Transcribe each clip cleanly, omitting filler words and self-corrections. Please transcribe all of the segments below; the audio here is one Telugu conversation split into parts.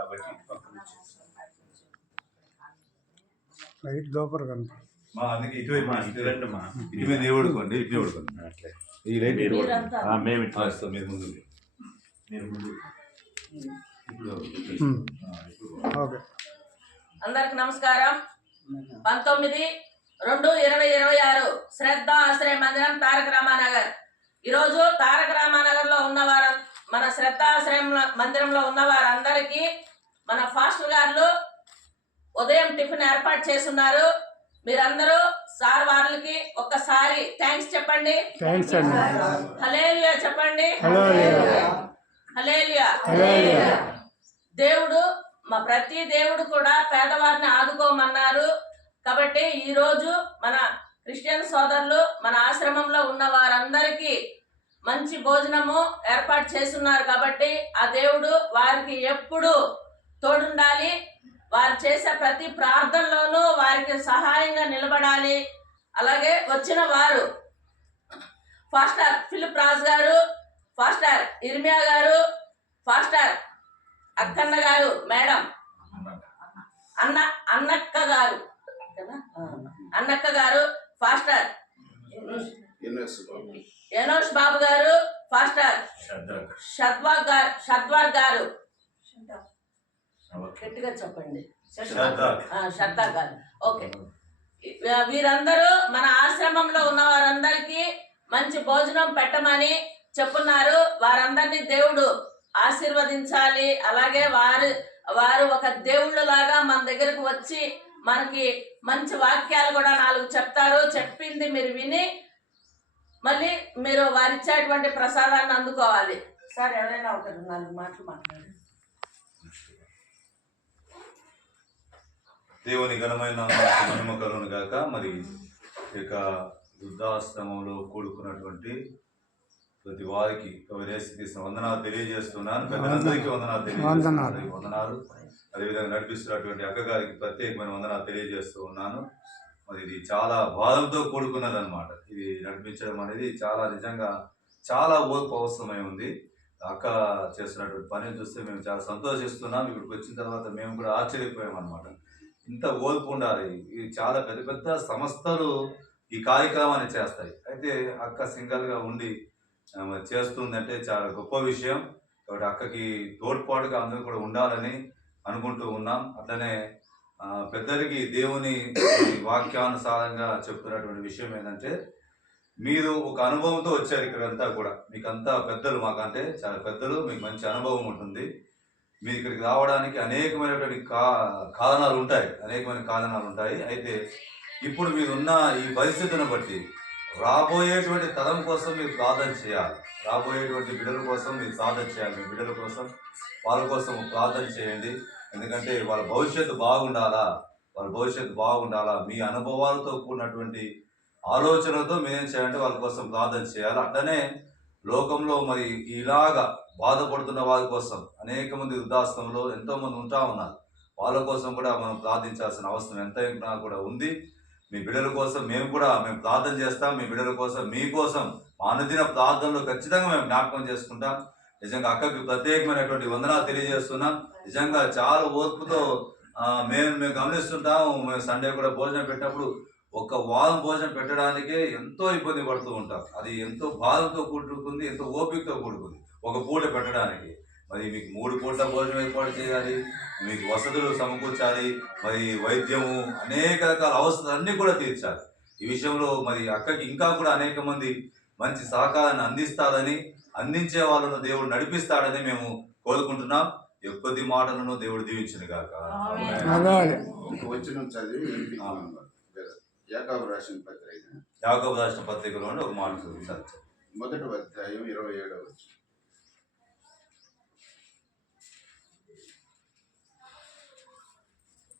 కాబట్టి లైట్ దోపరు కనుక అందుకే ఇటువైపు ఇటువైపు నీరు ఊడుకోండి, ఇటు ఊడుకోండి. అట్లే ఈ లైట్ మేము ఇట్లా వస్తాం. మీరు ముందు అందరికి నమస్కారం. 19/2/2026 శ్రద్ధ ఆశ్రయ మందిరం తారక రామానగర్. ఈరోజు తారక రామానగర్ లో ఉన్నవారు, మన శ్రద్ధ ఆశ్రయం మందిరంలో ఉన్న వారందరికీ మన ఫాస్టర్ గారు ఉదయం టిఫిన్ ఏర్పాటు చేస్తున్నారు. మీరందరూ సార్ వారికి ఒక్కసారి థ్యాంక్స్ చెప్పండి. హల్లెలూయా చెప్పండి. హల్లెలూయా. దేవుడు ప్రతి దేవుడు కూడా పేదవారిని ఆదుకోమన్నారు. కాబట్టి ఈ రోజు మన క్రిస్టియన్ సోదరులు మన ఆశ్రమంలో ఉన్న వారందరికీ మంచి భోజనము ఏర్పాటు చేస్తున్నారు. కాబట్టి ఆ దేవుడు వారికి ఎప్పుడు తోడుండాలి. వారు చేసే ప్రతి ప్రార్థనలోనూ వారికి సహాయంగా నిలబడాలి. అలాగే వచ్చిన వారు ఫాస్టర్ ఫిలిప్ రాజ్ గారు, ఫాస్టర్ ఇర్మియా గారు, ఫాస్టర్ అక్కన్న గారు, మేడం అన్నక్క గారు, ఫాస్టర్ ఎనోష్ బాబు గారు, ఫాస్టర్ షద్వార్ గారు, గట్టిగా చెప్పండి, శ్రద్ధ గారు. ఓకే, వీరందరూ మన ఆశ్రమంలో ఉన్న వారందరికీ మంచి భోజనం పెట్టమని చెప్పున్నారు. వారందరినీ దేవుడు ఆశీర్వదించాలి. అలాగే వారు ఒక దేవుళ్ళు లాగా మన దగ్గరకు వచ్చి మనకి మంచి వాక్యాలు కూడా 4 చెప్తారు. చెప్పింది మీరు విని మళ్ళీ మీరు వారిచ్చేటువంటి ప్రసాదాన్ని అందుకోవాలి. సార్ ఎవరైనా ఒక 4 మాటలు మాట్లాడండి. దేవుని ఘనమైన మహిమ కలుగును గాక. మరి ఇక వృద్ధాశ్రమంలో కూడుకున్నటువంటి ప్రతి వారికి వందనాలు తెలియజేస్తున్నాను. పెద్దలందరికీ వందనాలు. అదేవిధంగా నడిపిస్తున్నటువంటి అక్కగారికి ప్రత్యేకమైన వందనాలు తెలియజేస్తూ ఉన్నాను. మరి ఇది చాలా బాధంతో కూడుకున్నది అనమాట. ఇది నడిపించడం అనేది నిజంగా చాలా ఓర్పు అవసరమై ఉంది. అక్క చేస్తున్నటువంటి పనిని చూస్తే మేము చాలా సంతోషిస్తున్నాం. ఇక్కడికి వచ్చిన తర్వాత మేము కూడా ఆశ్చర్యపోయాం అనమాట. ఇంత ఓర్పు ఉండాలి. ఇది చాలా పెద్ద పెద్ద సంస్థలు ఈ కార్యక్రమాన్ని చేస్తాయి. అయితే అక్క సింగల్గా ఉండి చేస్తుందంటే చాలా గొప్ప విషయం. కాబట్టి అక్కకి తోడ్పాటుగా అందరూ కూడా ఉండాలని అనుకుంటూ ఉన్నాం. అట్లనే పెద్దలకి దేవుని వాక్యానుసారంగా చెప్తున్నటువంటి విషయం ఏంటంటే, మీరు ఒక అనుభవంతో వచ్చారు ఇక్కడంతా కూడా. మీకంతా పెద్దలు, మాకంటే చాలా పెద్దలు, మీకు మంచి అనుభవం ఉంటుంది. మీరు ఇక్కడికి రావడానికి అనేకమైనటువంటి కారణాలు ఉంటాయి. అయితే ఇప్పుడు మీరున్న ఈ పరిస్థితిని బట్టి రాబోయేటువంటి తరం కోసం మీరు ప్రార్థన చేయాలి. రాబోయేటువంటి బిడ్డల కోసం మీరు ప్రార్థన చేయాలి. మీ బిడ్డల కోసం, వాళ్ళ కోసం ప్రార్థన చేయండి. ఎందుకంటే వాళ్ళ భవిష్యత్తు బాగుండాలా. మీ అనుభవాలతో కూడినటువంటి ఆలోచనలతో మీరేం చేయాలంటే వాళ్ళ కోసం ప్రార్థన చేయాలి. అట్లనే లోకంలో మరి ఇలాగా బాధపడుతున్న వారి కోసం అనేక మంది వృద్ధాశ్రమంలో ఎంతోమంది ఉంటా ఉన్నారు. వాళ్ళ కోసం కూడా మనం ప్రార్థించాల్సిన అవసరం ఎంతైనా కూడా ఉంది. మీ బిడ్డల కోసం మేము ప్రార్థన చేస్తాం. మీ బిడ్డల కోసం, మీకోసం మా అనుదిన ప్రార్థనలో ఖచ్చితంగా మేము జ్ఞాపకం చేసుకుంటాం. నిజంగా అక్కకి ప్రత్యేకమైనటువంటి వందనాలు తెలియజేస్తున్నాం. నిజంగా చాలా ఓర్పుతో మేము గమనిస్తుంటాము. మేము సండే కూడా భోజనం పెట్టినప్పుడు ఒక వారం భోజనం పెట్టడానికే ఎంతో ఇబ్బంది పడుతూ ఉంటాం. అది ఎంతో బాధతో కూడుకుంది, ఎంతో ఓపికతో కూడుకుంది ఒక పూట పెట్టడానికి. మరి మీకు 3 పూట్ల భోజనం ఏర్పాటు చేయాలి, మీకు వసతులు సమకూర్చాలి, మరి వైద్యము, అనేక రకాల అవసరాలన్నీ కూడా తీర్చాలి. ఈ విషయంలో మరి అక్కకి ఇంకా కూడా అనేక మంది మంచి సహకారాన్ని అందించే వాళ్ళను దేవుడు నడిపిస్తాడని మేము కోరుకుంటున్నాం. కొద్ది మాటలను దేవుడు దీవించిన గాక. యాకోబు రాసిన పత్రికలో ఒక మాట చదువుతారు. 1వ అధ్యాయం 27వ వచనం.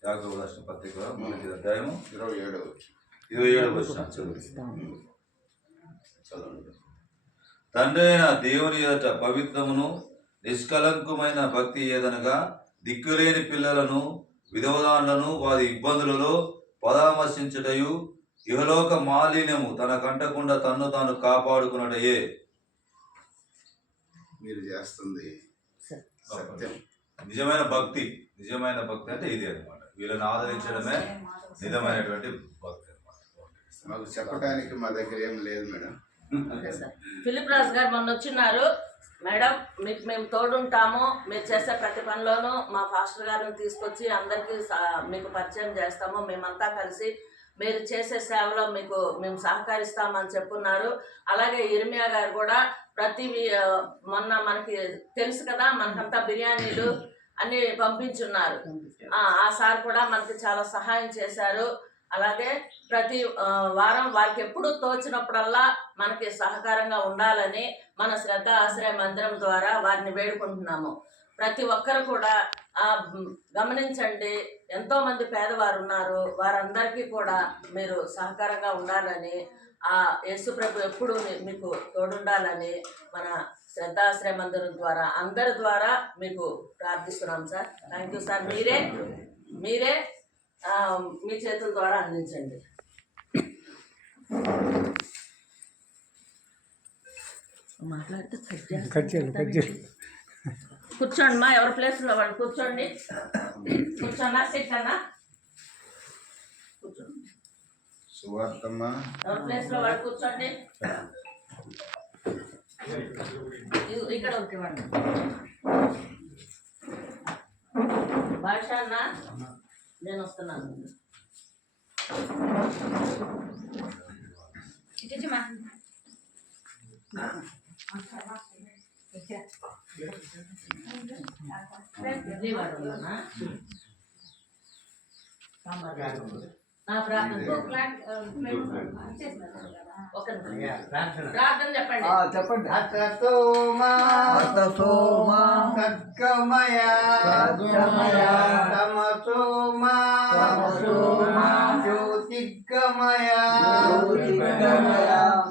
యాకోబు రాసిన పత్రిక 1వ అధ్యాయం 27వ వచనం. 27వ వచనం చదవండి. తండ్రి అయిన దేవుని ఎదుట పవిత్రమును నిష్కలంకమైన భక్తి ఏదనగా, దిక్కులేని పిల్లలను, విధవరాండ్లను వారి ఇబ్బందులలో పరామర్శించుటయు, ఇహలోక మాలిన్యము తన కంటకుండా తన్ను తాను కాపాడుకున్నటయే. మీరు చేస్తుంది సత్యం. నిజమైన భక్తి అంటే ఇది అన్నమాట. వీళ్ళని ఆదరించడమే నిజమైనటువంటి భక్తి అన్నమాట. మాకు చెప్పడానికి మా దగ్గర ఏం లేదు మేడం. Okay sir. ఫిలిప్ రాజు గారు మొన్న వచ్చిన్నారు. మేడం మీకు మేము తోడుంటాము, మీరు చేసే ప్రతి పనిలోనూ మా ఫాస్టర్ గారిని తీసుకొచ్చి అందరికీ మీకు పరిచయం చేస్తాము, మేమంతా కలిసి మీరు చేసే సేవలో మీకు మేము సహకరిస్తామని చెప్పున్నారు. అలాగే ఇర్మియా గారు కూడా మొన్న మనకి తెలుసు కదా, మనకంతా బిర్యానీలు అన్ని పంపించున్నారు. ఆ సార్ కూడా మనకి చాలా సహాయం చేశారు. అలాగే ప్రతి వారం వారికి ఎప్పుడు తోచినప్పుడల్లా మనకి సహకారంగా ఉండాలని మన శ్రద్ధ ఆశ్రయ మందిరం ద్వారా వారిని వేడుకుంటున్నాము. ప్రతి ఒక్కరు కూడా గమనించండి, ఎంతోమంది పేదవారు ఉన్నారు, వారందరికీ కూడా మీరు సహకారంగా ఉండాలని, ఆ యేసుప్రభు ఎప్పుడు మీకు తోడుండాలని మన శ్రద్ధాశ్రయ మందిరం ద్వారా అందరి ద్వారా మీకు ప్రార్థిస్తున్నాం సార్. Thank you sir. మీరే మీ చేతుల ద్వారా అందించండి. మాట్లాడితే కూర్చోండి మా, ఎవరి ప్లేస్లో వాళ్ళు కూర్చోండి. కూర్చోన్నా సిట్ అన్నా కూర్చోండి. సువార్తమ్మా ఎవరి ప్లేస్లో వాళ్ళు కూర్చోండి. ఇక్కడ ఓకేవండి. భాష అన్న నేను వస్తున్నాను. ప్రార్థన చెప్పండి. అతతోమా సద్గమయ తమసోమా జ్యోతిర్గమయ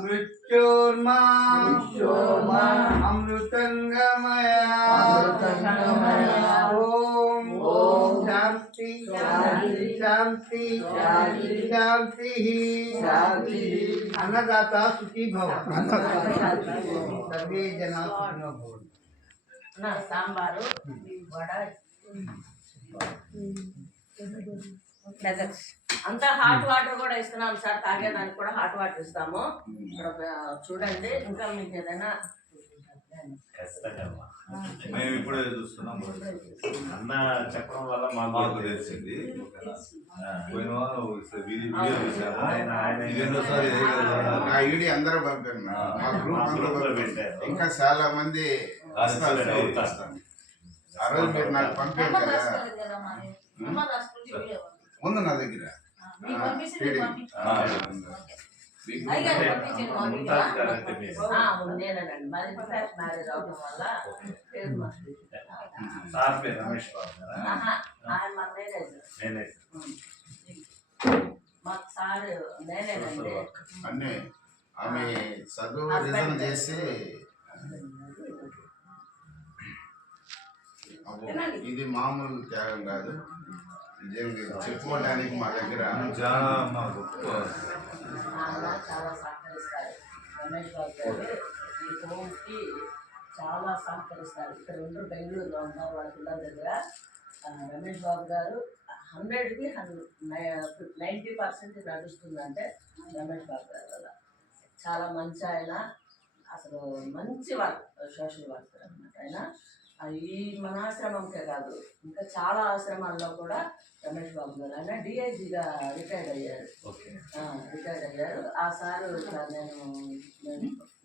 మృత్యోర్మా అమృతంగమయ ఓం శాంతి శాంతి శాంతి. అన్నదాత సుఖీ భవ. సర్వే జనా సుఖినో భవంతు. సాంబారు వడ అంతా హాట్ వాటర్ కూడా ఇస్తున్నాం సార్. తాగేదానికి కూడా హాట్ వాటర్ ఇస్తాము. ఇక్కడ చూడండి. ఇంకా మీకు ఏదైనా మేము ఇప్పుడే చూస్తున్నాం. అన్న చెప్పడం వల్ల మాకు తెలిసింది. పోయిన వారం వీడియో చూసాము. నా ఐడి అందరూ పంపాను మేడం. మా గ్రూప్ అందరూ పంపారు. ఇంకా చాలా మంది వస్తారు. ఆ రోజు మీరు నాకు పంపారు కదా, ఉంది నా దగ్గర. మ్యారేజ్ అవడం వల్ల రమేష్ బాబు మాకు సార్ నేనేనండి. అన్నీ ఆమె చదువు రిజైన్ చేసి ఇది మామూలు త్యాగం కాదు. నిజంగా చెప్పుకోవడానికి మా దగ్గర చాలా సహకరిస్తారు. రమేష్ బాబు గారు ఈ హోమ్కి చాలా సహకరిస్తారు. ఇక్కడ ఉంటూ బెంగళూరులో ఉంటారు వాళ్ళ పిల్లల దగ్గర. రమేష్ బాబు గారు 100కి 90% నడుస్తుందంటే రమేష్ బాబు గారు వల్ల. చాలా మంచి ఆయన, అసలు మంచి సోషల్ వర్కర్ అన్నమాట ఆయన. ఈ మన ఆశ్రమంకే కాదు, ఇంకా చాలా ఆశ్రమాల్లో కూడా రమేష్ బాబు గారు ఆయన డిఐజీగా రిటైర్డ్ అయ్యారు. ఆ సారు ఇట్లా నేను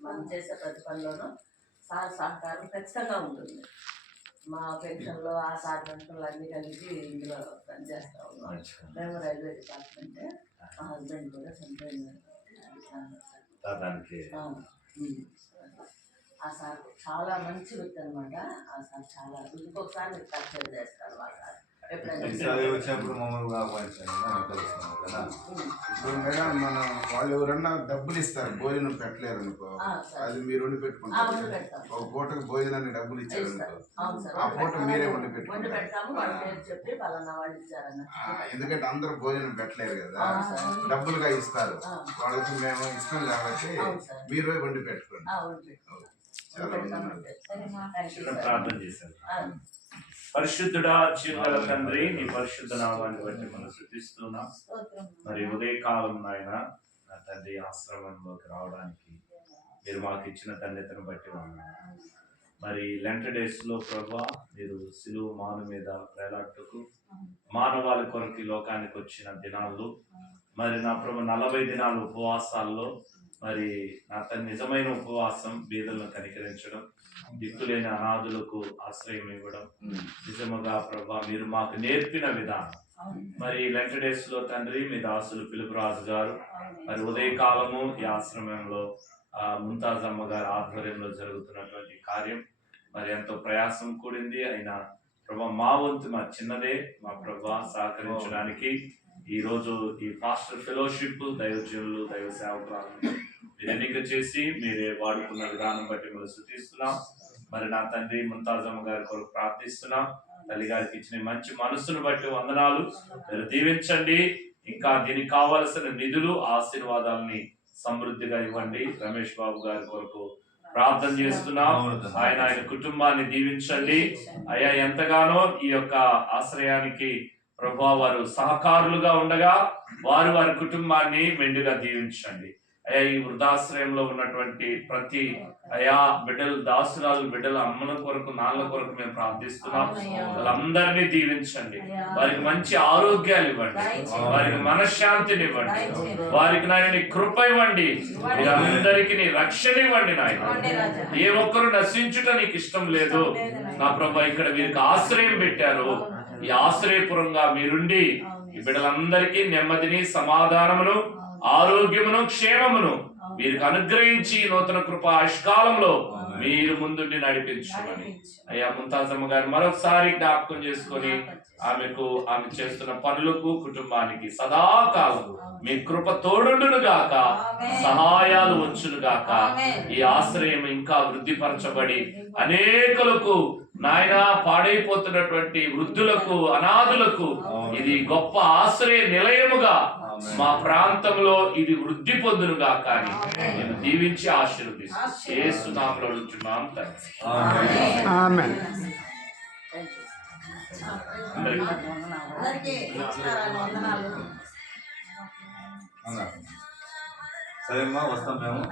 మనం చేసే ప్రతి పనిలోనూ సార్ సహకారం ఖచ్చితంగా ఉంటుంది. మా పెన్షన్లో ఆ సార్ పెన్షన్లు అన్నీ కలిపి ఇందులో పనిచేస్తూ ఉన్నాం. మేము రైల్వే డిపార్ట్మెంటే. మా హస్బెండ్ కూడా చనిపోయినారు. ఆ సార్ చాలా మంచి వ్యక్తి అనమాట. ఆ సార్ చాలా ఇంకొకసారి మీరు పరిచయం చేస్తారు. వాళ్ళ వచ్చినప్పుడు మమ్మల్ని ఇప్పుడు మేడం మనం వాళ్ళు ఎవరన్నా డబ్బులు ఇస్తారు, భోజనం పెట్టలేరు అనుకో, అది మీరు వండి పెట్టుకుంటారు. ఒక పూటకు భోజనాన్ని డబ్బులు ఇచ్చారు అనుకో, ఆ పూట మీరే వండి పెట్టుకుంటారు. ఎందుకంటే అందరూ భోజనం పెట్టలేరు కదా, డబ్బులుగా ఇస్తారు. వాళ్ళకి మేము ఇస్తాం కాబట్టి మీరు వండి పెట్టుకోండి. చాలా ప్రార్థన చేశారు. పరిశుద్ధుడా జీవగల తండ్రి, నీ పరిశుద్ధ నామాన్ని బట్టి మనం స్తుతిస్తున్నాం. మరి ఉదయకాలం నాయన నా తండ్రి ఆశ్రమంలోకి రావడానికి మీరు మాకు ఇచ్చిన ధన్యతను బట్టి వందనాలు. మరి లెంట్ డేస్ లో ప్రభా మీరు సిలువ మాను మీద వేలాడుటకు మానవాళి కొరకు ఈ లోకానికి వచ్చిన దినాల్లో మరి నా ప్రభు 40 దినాలు ఉపవాసాల్లో మరి నా తన నిజమైన ఉపవాసం బీదలను కనికరించడం, దిక్కులేని అనాథులకు ఆశ్రయం ఇవ్వడం నిజముగా ప్రభా మీరు మాకు నేర్పిన విధానం. మరి లెంట్ డేస్ లో తండ్రి మీ దాసులు పిలుపురాజు గారు మరి ఉదయకాలము ఈ ఆశ్రమంలో ముంతాజ్ అమ్మ గారి ఆధ్వర్యంలో జరుగుతున్నటువంటి కార్యం మరి ఎంతో ప్రయాసం కూడింది. అయినా ప్రభా మా వంతు మా చిన్నదే మా ప్రభా సహకరించడానికి ఈ రోజు ఈ పాస్టర్ ఫెలోషిప్ దైవజనులు దైవ సేవకులను మీరు ఎన్నిక చేసి మీరే వాడుకున్న విధానం బట్టి మనం స్తుతిస్తున్నాం. మరి నా తండ్రి ముంతాజ్ అమ్మ గారి కొరకు ప్రార్థిస్తున్నాం. తల్లి గారికి ఇచ్చిన మంచి మనస్సును బట్టి వందనాలు. మీరు దీవించండి. ఇంకా దీనికి కావలసిన నిధులు ఆశీర్వాదాలని సమృద్ధిగా ఇవ్వండి. రమేష్ బాబు గారి కొరకు ప్రార్థన చేస్తున్నాం. ఆయన కుటుంబాన్ని దీవించండి. అయ్యా ఎంతగానో ఈ యొక్క ఆశ్రయానికి ప్రభువా వారు సహకారులుగా ఉండగా వారి కుటుంబాన్ని మెండుగా దీవించండి. అయ్యా ఈ వృద్ధాశ్రయంలో ఉన్నటువంటి ప్రతి అయా బిడ్డలు దాసురాలు బిడ్డల అమ్మల కొరకు నాన్న కొరకు మేము ప్రార్థిస్తున్నాం. వాళ్ళందరినీ దీవించండి. వారికి మంచి ఆరోగ్యాలు ఇవ్వండి, వారికి మనశ్శాంతిని ఇవ్వండి, వారికి నాయన కృప ఇవ్వండి, మీరందరికీ నీ రక్షణ ఇవ్వండి. నాయన ఏ ఒక్కరు నశించుట నీకు ఇష్టం లేదు నా ప్రభు. ఇక్కడ వీరికి ఆశ్రయం పెట్టారు. ఈ ఆశ్రయపురంగా మీరుండి ఈ బిడ్డలందరికీ నెమ్మదిని సమాధానమును ఆరోగ్యమును క్షేమమును వీరికి అనుగ్రహించి నూతన కృప ఆయుష్కాలంలో మీరు ముందుండి నడిపించమని అయ్యా ముంతాజమ్మ గారు మరొకసారి జ్ఞాపకం చేసుకొని ఆమె చేస్తున్న పనులకు కుటుంబానికి సదాకాలం మీ కృప తోడుండును గాక, సహాయాలు వచ్చును గాక. ఈ ఆశ్రయం ఇంకా వృద్ధిపరచబడి అనేకులకు నాయన పాడైపోతున్నటువంటి వృద్ధులకు అనాథులకు ఇది గొప్ప ఆశ్రయ నిలయముగా మా ప్రాంతంలో ఇది వృద్ధి పొందును గాక అని నేను దీవించి ఆశీర్వదిస్తాను. యేసు నామములో అడుగుచున్నాం తండ్రి. ఆమేన్. సరే అమ్మా, వస్తాం మేము.